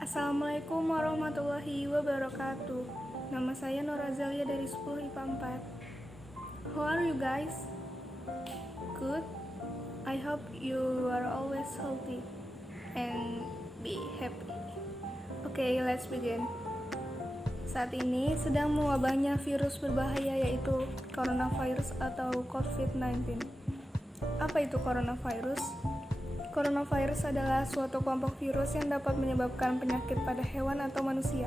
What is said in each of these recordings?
Assalamualaikum warahmatullahi wabarakatuh. Nama saya Nur Azalia dari 10 IPA 4. How are you guys? Good. I hope you are always healthy and be happy. Okay, let's begin. Saat ini sedang mewabahnya virus berbahaya yaitu coronavirus atau COVID-19. Apa itu coronavirus? Coronavirus adalah suatu kelompok virus yang dapat menyebabkan penyakit pada hewan atau manusia.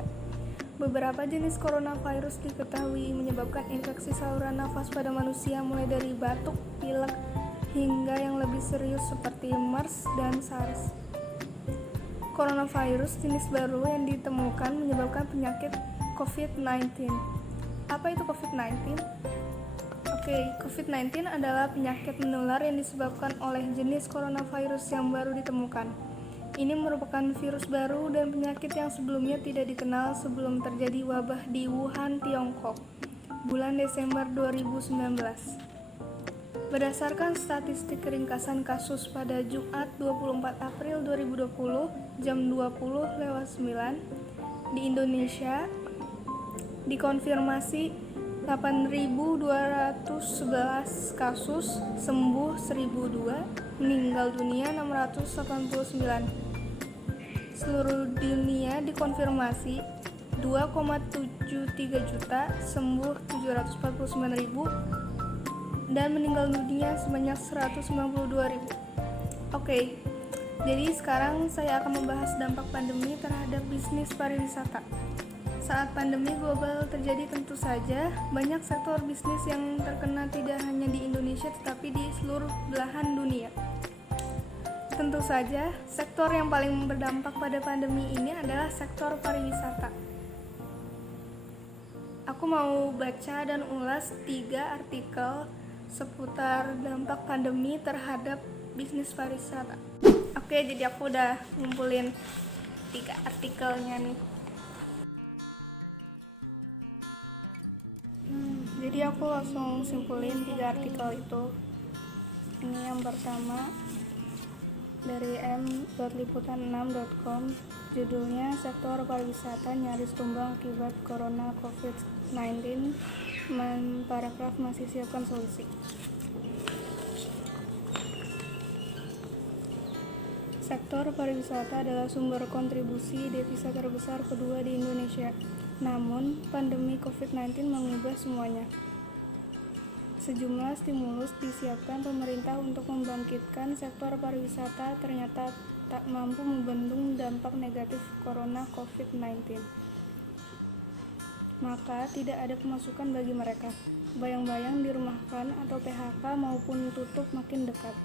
Beberapa jenis coronavirus diketahui menyebabkan infeksi saluran nafas pada manusia mulai dari batuk, pilek, hingga yang lebih serius seperti MERS dan SARS. Coronavirus jenis baru yang ditemukan menyebabkan penyakit COVID-19. Apa itu COVID-19? COVID-19 adalah penyakit menular yang disebabkan oleh jenis coronavirus yang baru ditemukan. Ini merupakan virus baru dan penyakit yang sebelumnya tidak dikenal sebelum terjadi wabah di Wuhan, Tiongkok, bulan Desember 2019. Berdasarkan statistik ringkasan kasus pada Jumat 24 April 2020 jam 20.09 di Indonesia dikonfirmasi 8.211 kasus, sembuh 1.002, meninggal dunia 689. Seluruh dunia dikonfirmasi 2,73 juta, sembuh 749.000, dan meninggal dunia sebanyak 192.000. Jadi sekarang saya akan membahas dampak pandemi terhadap bisnis pariwisata. Saat pandemi global terjadi, tentu saja banyak sektor bisnis yang terkena tidak hanya di Indonesia tetapi di seluruh belahan dunia. Tentu saja, sektor yang paling berdampak pada pandemi ini adalah sektor pariwisata. Aku mau baca dan ulas 3 artikel seputar dampak pandemi terhadap bisnis pariwisata. Jadi aku udah ngumpulin 3 artikelnya nih. Jadi aku langsung simpulin 3 artikel itu. Ini yang pertama dari m.liputan6.com, judulnya Sektor Pariwisata Nyaris Tumbang Akibat Corona COVID-19, paragraf masih siapkan solusi. Sektor pariwisata adalah sumber kontribusi devisa terbesar kedua di Indonesia. Namun, pandemi COVID-19 mengubah semuanya. Sejumlah stimulus disiapkan pemerintah untuk membangkitkan sektor pariwisata ternyata tak mampu membendung dampak negatif corona COVID-19. Maka, tidak ada pemasukan bagi mereka. Bayang-bayang dirumahkan atau PHK maupun tutup makin dekat.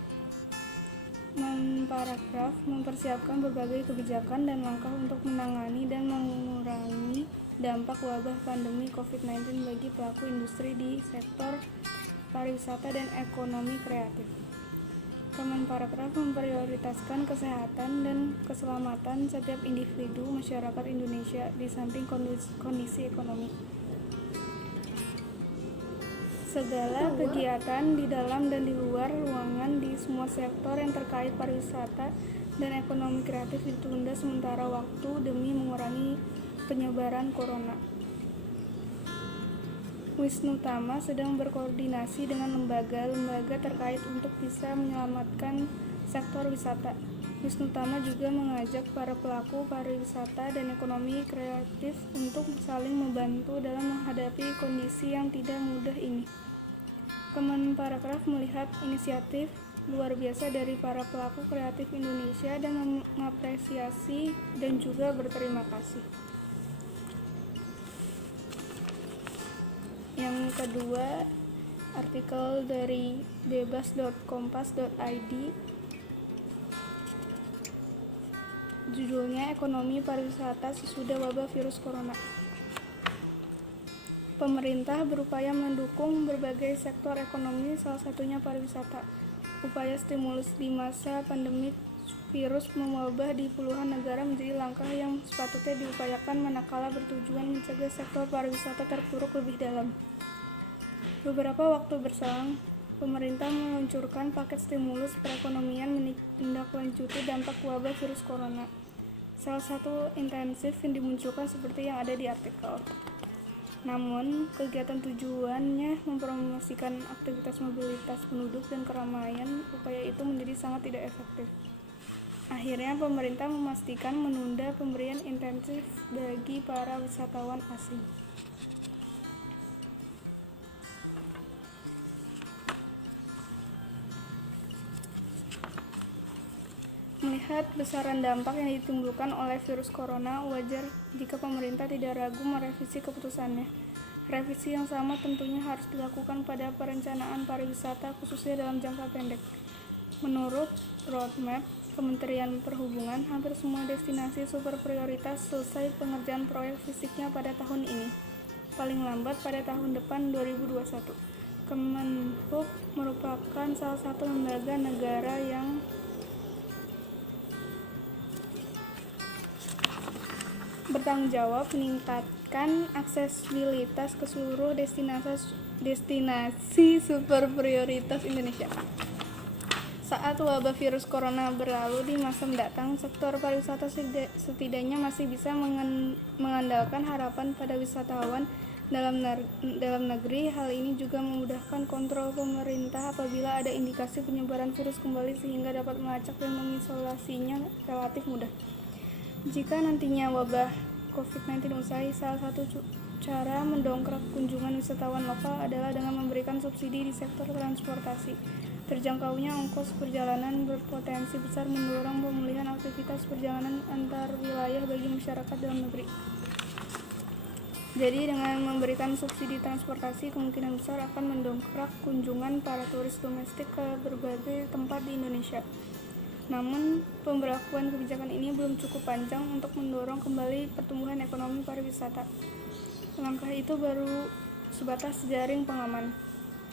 Paragraf mempersiapkan berbagai kebijakan dan langkah untuk menangani dan mengurangi dampak wabah pandemi COVID-19 bagi pelaku industri di sektor pariwisata dan ekonomi kreatif. Kemenparekraf memprioritaskan kesehatan dan keselamatan setiap individu masyarakat Indonesia di samping kondisi ekonomi. Segala kegiatan di dalam dan di luar ruangan di semua sektor yang terkait pariwisata dan ekonomi kreatif ditunda sementara waktu demi mengurangi penyebaran corona. Wisnu Tama sedang berkoordinasi dengan lembaga-lembaga terkait untuk bisa menyelamatkan sektor wisata. Wisnu Tama juga mengajak para pelaku pariwisata dan ekonomi kreatif untuk saling membantu dalam menghadapi kondisi yang tidak mudah ini. Kemenparekraf melihat inisiatif luar biasa dari para pelaku kreatif Indonesia dan mengapresiasi dan juga berterima kasih. Yang kedua, artikel dari bebas.kompas.id, judulnya Ekonomi Pariwisata Sesudah Wabah Virus Corona. Pemerintah berupaya mendukung berbagai sektor ekonomi, salah satunya pariwisata. Upaya stimulus di masa pandemi virus mewabah di puluhan negara menjadi langkah yang sepatutnya diupayakan manakala bertujuan mencegah sektor pariwisata terpuruk lebih dalam. Beberapa waktu berselang, pemerintah meluncurkan paket stimulus perekonomian menindaklanjuti dampak wabah virus corona. salah satu intensif yang dimunculkan seperti yang ada di artikel. Namun, kegiatan tujuannya mempromosikan aktivitas mobilitas penduduk dan keramaian, upaya itu menjadi sangat tidak efektif. Akhirnya, pemerintah memastikan menunda pemberian intensif bagi para wisatawan asing. Melihat besaran dampak yang ditimbulkan oleh virus corona, wajar jika pemerintah tidak ragu merevisi keputusannya. Revisi yang sama tentunya harus dilakukan pada perencanaan pariwisata khususnya dalam jangka pendek. Menurut roadmap Kementerian Perhubungan, hampir semua destinasi super prioritas selesai pengerjaan proyek fisiknya pada tahun ini, paling lambat pada tahun depan 2021. Kemenhub merupakan salah satu lembaga negara yang bertanggung jawab meningkatkan aksesibilitas ke seluruh destinasi super prioritas Indonesia. Saat wabah virus corona berlalu di masa mendatang, sektor pariwisata setidaknya masih bisa mengandalkan harapan pada wisatawan dalam negeri. Hal ini juga memudahkan kontrol pemerintah apabila ada indikasi penyebaran virus kembali sehingga dapat melacak dan mengisolasinya relatif mudah. Jika nantinya wabah COVID-19 usai, salah satu cara mendongkrak kunjungan wisatawan lokal adalah dengan memberikan subsidi di sektor transportasi. Terjangkaunya ongkos perjalanan berpotensi besar mendorong pemulihan aktivitas perjalanan antar wilayah bagi masyarakat dalam negeri. Jadi dengan memberikan subsidi transportasi kemungkinan besar akan mendongkrak kunjungan para turis domestik ke berbagai tempat di Indonesia. Namun, pemberlakuan kebijakan ini belum cukup panjang untuk mendorong kembali pertumbuhan ekonomi pariwisata. Langkah itu baru sebatas jaring pengaman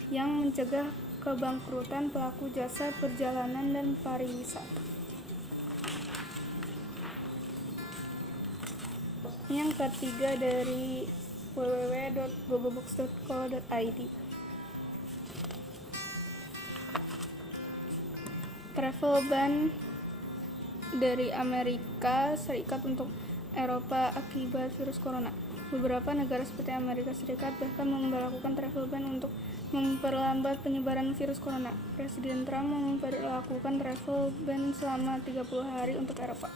yang mencegah kebangkrutan pelaku jasa perjalanan dan pariwisata. Yang ketiga dari www.gogobox.co.id. Travel ban dari Amerika Serikat untuk Eropa akibat virus corona. Beberapa negara seperti Amerika Serikat bahkan memperlakukan travel ban untuk memperlambat penyebaran virus corona. Presiden Trump memperlakukan travel ban selama 30 hari untuk Eropa.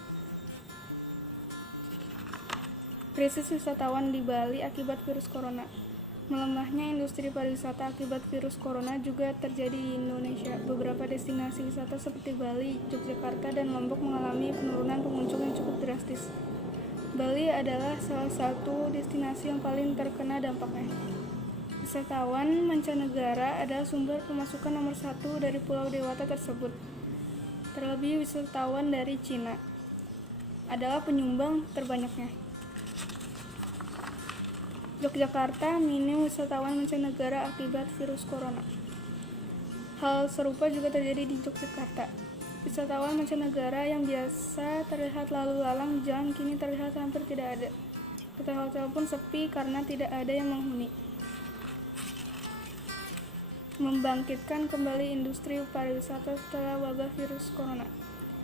Krisis wisatawan di Bali akibat virus corona. Melemahnya industri pariwisata akibat virus corona juga terjadi di Indonesia. Beberapa destinasi wisata seperti Bali, Yogyakarta, dan Lombok mengalami penurunan pengunjung yang cukup drastis. Bali adalah salah satu destinasi yang paling terkena dampaknya. Wisatawan mancanegara adalah sumber pemasukan nomor 1 dari Pulau Dewata tersebut. Terlebih wisatawan dari Cina adalah penyumbang terbanyaknya. Yogyakarta minim wisatawan mancanegara akibat virus corona. Hal serupa juga terjadi di Yogyakarta. Wisatawan mancanegara yang biasa terlihat lalu lalang jalan kini terlihat hampir tidak ada. Hotel-hotel pun sepi karena tidak ada yang menghuni. Membangkitkan kembali industri pariwisata setelah wabah virus corona.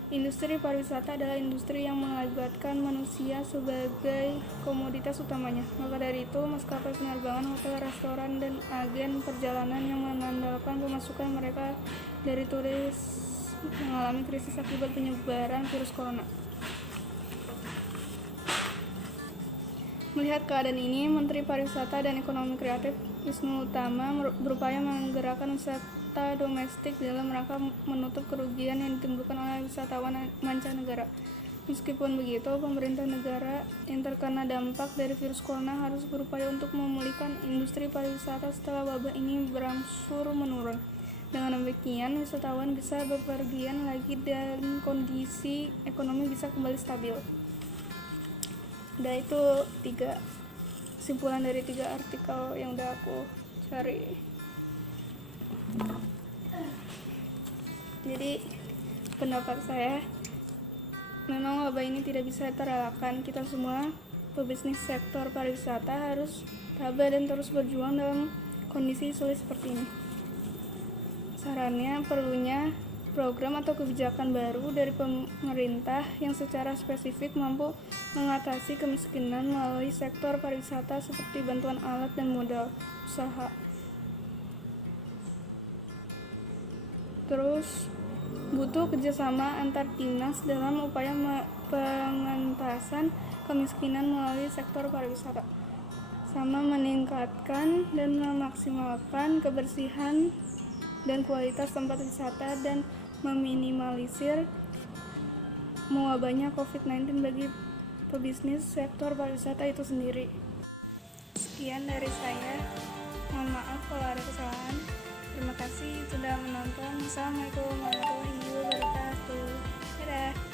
Industri pariwisata adalah industri yang melibatkan manusia sebagai komoditas utamanya. Maka dari itu, maskapai penerbangan, hotel, restoran, dan agen perjalanan yang mengandalkan pemasukan mereka dari turis mengalami krisis akibat penyebaran virus corona. Melihat keadaan ini, Menteri Pariwisata dan Ekonomi Kreatif Wisnu Tama berupaya menggerakkan wisata domestik dalam rangka menutup kerugian yang ditimbulkan oleh wisatawan mancanegara. Meskipun begitu, pemerintah negara yang terkena dampak dari virus corona harus berupaya untuk memulihkan industri pariwisata setelah wabah ini berangsur menurun. Dengan demikian, wisatawan bisa bepergian lagi dan kondisi ekonomi bisa kembali stabil. Itu 3 kesimpulan dari 3 artikel yang udah aku cari. Jadi pendapat saya, memang wabah ini tidak bisa terelakkan. Kita semua pebisnis sektor pariwisata harus tabah dan terus berjuang dalam kondisi sulit seperti ini. Sarannya, perlunya program atau kebijakan baru dari pemerintah yang secara spesifik mampu mengatasi kemiskinan melalui sektor pariwisata seperti bantuan alat dan modal usaha. Terus butuh kerjasama antar dinas dalam upaya pengentasan kemiskinan melalui sektor pariwisata, sama meningkatkan dan memaksimalkan kebersihan dan kualitas tempat wisata dan meminimalisir mewabahnya COVID-19 bagi pebisnis sektor pariwisata itu sendiri. Sekian dari saya, mohon maaf kalau ada kesalahan. Terima kasih sudah menonton. Assalamualaikum warahmatullahi wabarakatuh. Dadah.